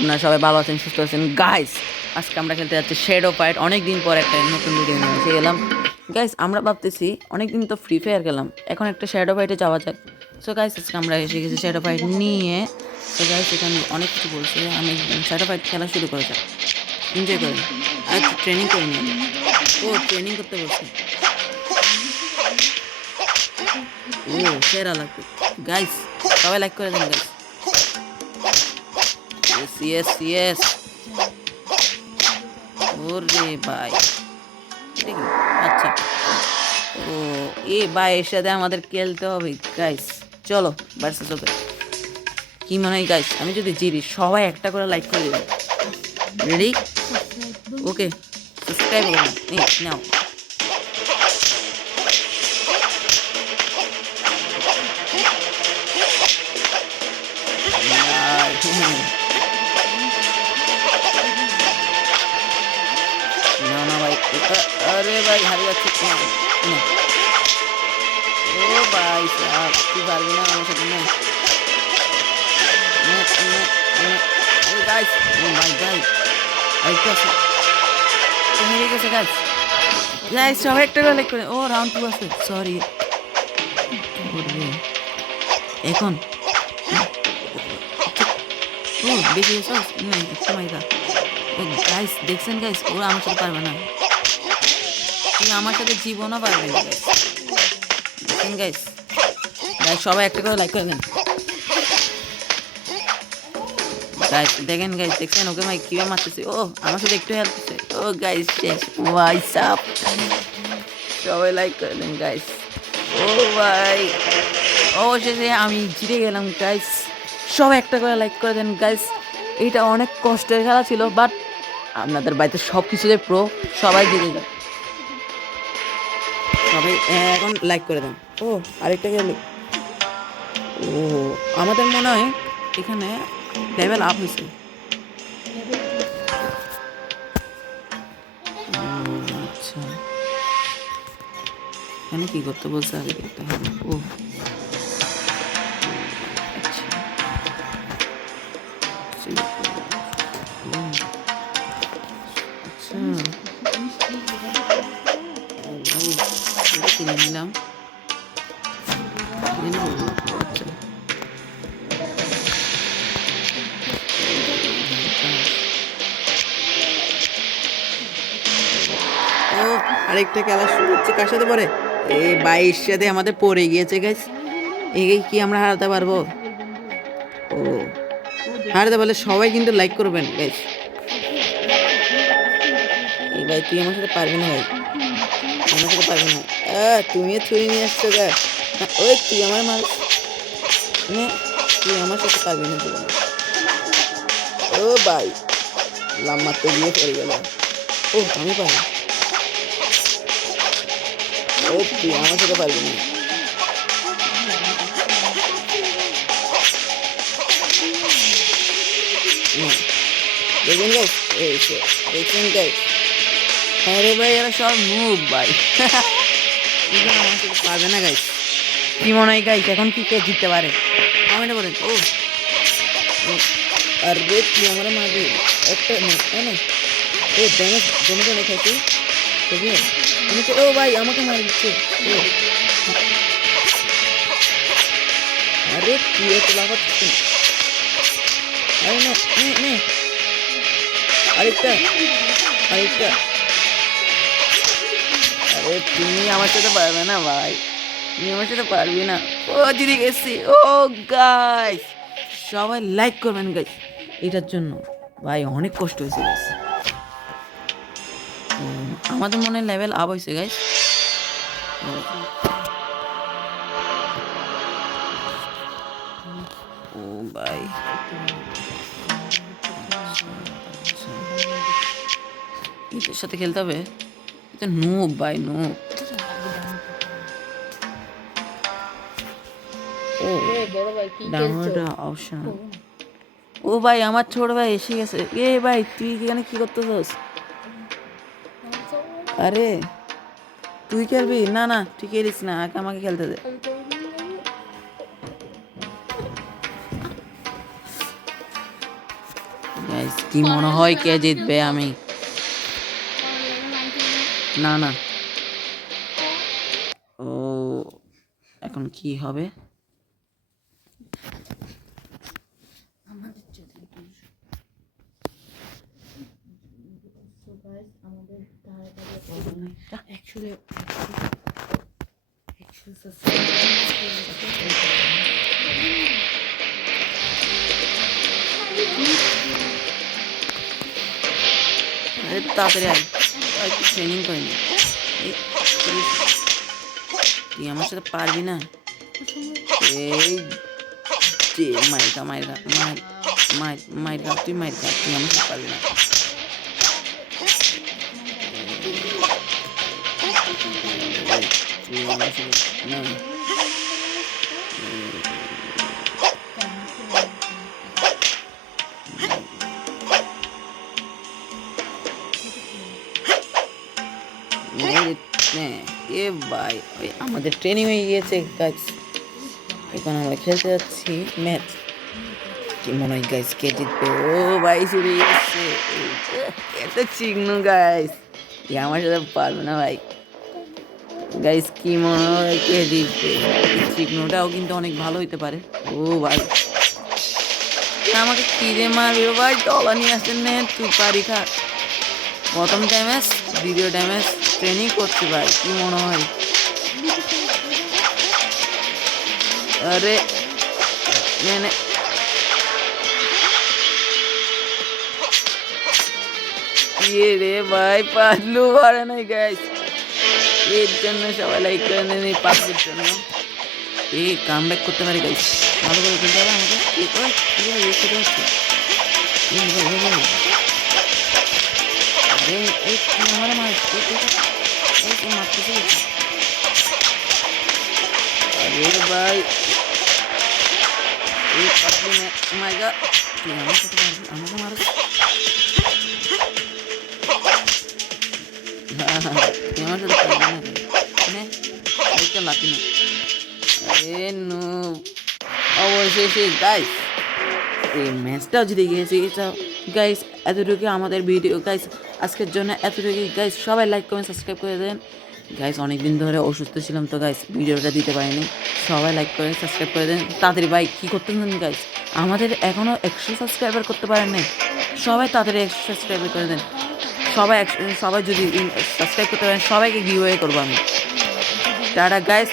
আপনারা সবাই ভালো আছেন, সুস্থ আছেন গাইস। আজকে আমরা খেলতে যাচ্ছি শ্যাডো ফাইট। অনেক দিন পর একটা নতুন ভিডিও নিয়ে এসে গেলাম গাইস। আমরা ভাবতেছি অনেক দিন তো ফ্রি ফায়ার গেলাম, এখন একটা শ্যাডো ফাইটে যাওয়া যাক। সো গাইস আজকে আমরা এসে গেছি শ্যাডো ফাইট নিয়ে। তো গাইস এখানে অনেক কিছু বলছে, আমি শ্যাডো ফাইট খেলা শুরু করে যাক, এনজয় করেন। আর ট্রেনিং করে নিয়ে যাক। ও ট্রেনিং করতে বলছে, ও সেরা লাগবে গাইস। সবাই লাইক করে দেন গাইস। Yes yes yes. ওরে ভাই, এটা কি? আচ্ছা, ও এ ভাই এর সাথে আমাদের খেলতে হবে গাইস। চলো ভার্সেস হবে। কি মনে হয় গাইস, আমি যদি জিরি সবাই একটা করে লাইক করে দেবেন। রেডি? ওকে, সাবস্ক্রাইব করুন। এই নাও। না না ভাই, আরে ভাই হারিয়ে যাচ্ছে। ও ভাই সাহেব, তুই পারবি না আমার সাথে? গাইস, ও মাই গাইস, আরেকটা আছে। হেরে গেছে গাইস। গাইস সবাই একটা করে লাইক করে। ও রাউন্ড 2 আছে, সরি। এখন ও বেশি গেছে না, একটু মাইকা। ও গাইস দেখছেন গাইস, ওরা আমার সাথে পারবে না। তুই আমার সাথে জীবনও পারবে না গাইস। দেখেন গাইস, গাইস সবাই একটা করে লাইক করে দেন গাইস। দেখেন গাইস, দেখছেন ওকে ভাই কিভাবে মারতেছে। ও আমার সাথে একটু হেল্প করছে। ও গাইস শেষ ভাই সাপ। সবাই লাইক করে দেন গাইস। ও ভাই অবশেষে আমি জিতে গেলাম গাইস। সবাই একটা করে লাইক করে দেন গাইস। এটা অনেক কষ্টের খেলা ছিল, বাট আপনাদের বাড়িতে সব কিছুতে প্রো, সবাই জিতে যান। সবাই এখন লাইক করে দেন। ও আরেকটা গেলে, ও আমাদের মনে হয় এখানে লেভেল আপ হয়েছে। আচ্ছা, এখানে কি করতে বলছে আগে দেখতে হবে। ও আচ্ছা, আচ্ছা কিনে নিলাম। আচ্ছা ও আরেকটা খেলা শুরু হচ্ছে। কার সাথে পরে? এই 22 সাথে আমাদের পড়ে গিয়েছে গাইস। এই কি আমরা হারাতে পারবো? ও হারাতে পারলে সবাই কিন্তু লাইক করবেন গাইস। এই ভাই তুই আমার সাথে পারবি না ভাই, আমার সাথে পারবি না। তুমিও ছুরি নিয়ে আসছো গা। ওই তুই আমার মার, তুই আমার সাথে পারবি না জীবনে। ও ভাই লাম্মা তো গিয়ে পড়ে গেল। ও আমি পারি। ও তুই আমার সাথে পারবি না। দেখবেন গাইস, এই দেখছেন গাইস। আরে ভাই এরা সব মুভ ভাই। আমার সাথে পারবে না গাইস। কি মনে হয় গাইস, এখন কি কে জিততে পারে কমেন্টে বলেন। ও আরে তুই আমার মারবি একটা না। ও ড্যামেজ ড্যামেজ অনেক খাইছি। ঠিক আছে আমাকে, ও ভাই আমাকে মার দিচ্ছে। ও আরে তুই এত লাফাচ্ছিস। আরে নে নে নে, আরেকটা আরেকটা। আরে তুমি আমার সাথে পারবে না ভাই, তুমি আমার সাথে পারবি না। ও দিদি গেছি। ও গাইস সবাই লাইক করবেন গাইস এটার জন্য। ভাই অনেক কষ্ট হয়েছে গাইস। আমাদের মনে লেভেল আপ হয়েছে গাইস। ও ভাই এদের সাথে খেলতে হবে। এটা নুব ভাই, নুব। ও ডাউনলোড অপশন। ও ভাই আমার ছোট ভাই এসে গেছে। এ ভাই তুই এখানে কি করতেছস? আরে তুই খেলবি? না না তুই খেলিস না, আগে আমাকে খেলতে দে। গাইস কি মনে হয় কে জিতবে? আমি না না। ও এখন কি হবে? আরে তাড়াতাড়ি আয়, একটু ট্রেনিং করে নি। এই, তুই আমার সাথে পারবি না। এই যে মাইরকা মাইরকা মার মার মাইরকা, তুই মাইরকা, তুই আমার সাথে পারবি না। তুই আমার সাথে না। এ ভাই আমাদের ট্রেনিং হয়ে গিয়েছে গাইস, এখন আমরা খেলতে যাচ্ছি ম্যাচ। কি মনে হয় গাইস কে জিতবে? ও ভাই শুরু গেছে, এত চিকনু গাইস, আমার সাথে পারবে না ভাই। গাইস কি মনে হয় কে জিতবে? চিকনুটাও কিন্তু অনেক ভালো হইতে পারে। ও ভাই আমাকে কিরে মারবে ভাই, ডলা নিয়ে আসেন নে, তুই পারি খা। প্রথম ড্যামেজ, দ্বিতীয় ড্যামেজ, ট্রেনিং করছি ভাই, কি মনে হয়? আরে নে ইয়ে রে ভাই, পাতলু পারে নাই গাইস, এর জন্য সবাই লাইক করে নেন এই পাতলুর জন্য। এই কাম ব্যাক করতে পারি গাইস, ভালো করে খেলতে হবে আমাকে। ইয়ে করে হচ্ছে এই আমার মারতেছে। আরে ভাই এই পাতলু মাইগা, তুই আমার সাথে পারবি, আমাকে মারো। তুই আমার সাথে পারবি না নে, একটা লাকি না। আরে নো, অবশেষে গাইস এই ম্যাচটাও জিতে গিয়েছি। গাইস এতটুকু আমাদের ভিডিও গাইস, আজকের জন্য এতটুকু গাইস। সবাই লাইক কমেন্ট সাবস্ক্রাইব করে দেন গাইস। অনেকদিন ধরে অসুস্থ ছিলাম তো গাইস, ভিডিওটা দিতে পারিনি। সবাই লাইক করে সাবস্ক্রাইব করে দেন তাড়াতাড়ি ভাই। কী করতেছেন গাইস? আমাদের এখনও 100 সাবস্ক্রাইবার করতে পারেন নাই। সবাই তাড়াতাড়ি 100 সাবস্ক্রাইবার করে দেন। সবাই যদি সাবস্ক্রাইব করতে পারেন সবাইকে গিভওয়ে করবো আমি। Tata guys.